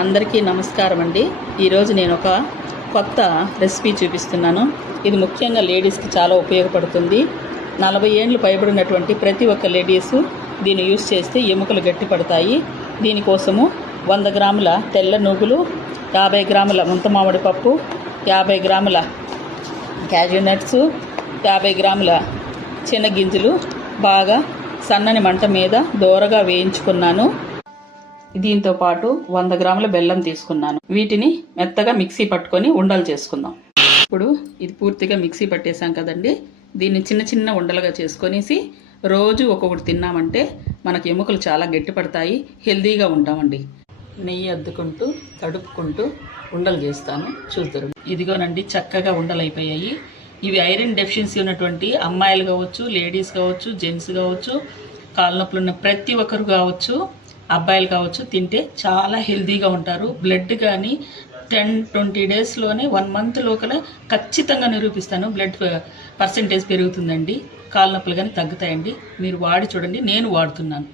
అందరికీ నమస్కారం అండి. ఈరోజు నేను ఒక కొత్త రెసిపీ చూపిస్తున్నాను. ఇది ముఖ్యంగా లేడీస్కి చాలా ఉపయోగపడుతుంది. 40 ఏళ్ళు పైబడినటువంటి ప్రతి ఒక్క లేడీసు దీన్ని యూస్ చేస్తే ఎముకలు గట్టిపడతాయి. దీనికోసము 100 గ్రాముల తెల్ల నువ్వులు, 50 గ్రాముల ముంతమామిడి పప్పు, 50 గ్రాముల క్యాజూ నట్స్, 50 గ్రాముల శనగింజలు బాగా సన్నని మంట మీద దోరగా వేయించుకున్నాను. దీంతో పాటు 100 గ్రాముల బెల్లం తీసుకున్నాను. వీటిని మెత్తగా మిక్సీ పట్టుకొని ఉండలు చేసుకుందాం. ఇప్పుడు ఇది పూర్తిగా మిక్సీ పట్టేసాం కదండి. దీన్ని చిన్న చిన్న ఉండలుగా చేసుకొనేసి రోజు ఒక్కొక్కటి తిన్నామంటే మనకి ఎముకలు చాలా గట్టిపడతాయి, హెల్దీగా ఉంటామండి. నెయ్యి అద్దుకుంటూ తడుపుకుంటూ ఉండలు చేస్తాను, చూద్దరు. ఇదిగోనండి చక్కగా ఉండలు అయిపోయాయి. ఇవి ఐరన్ డెఫిషియన్సీ ఉన్నటువంటి అమ్మాయిలు కావచ్చు, లేడీస్ కావచ్చు, జెంట్స్ కావచ్చు, కాళ్ళ నొప్పులు ఉన్న ప్రతి ఒక్కరు కావచ్చు, అబ్బాయిలు కావచ్చు, తింటే చాలా హెల్తీగా ఉంటారు. బ్లడ్ కానీ 10-20 డేస్లోనే 1 మంత్ లోపల ఖచ్చితంగా నిరూపిస్తాను, బ్లడ్ పర్సెంటేజ్ పెరుగుతుందండి. కాళ్ళ నొప్పులు కానీ తగ్గుతాయండి. మీరు వాడి చూడండి, నేను వాడుతున్నాను.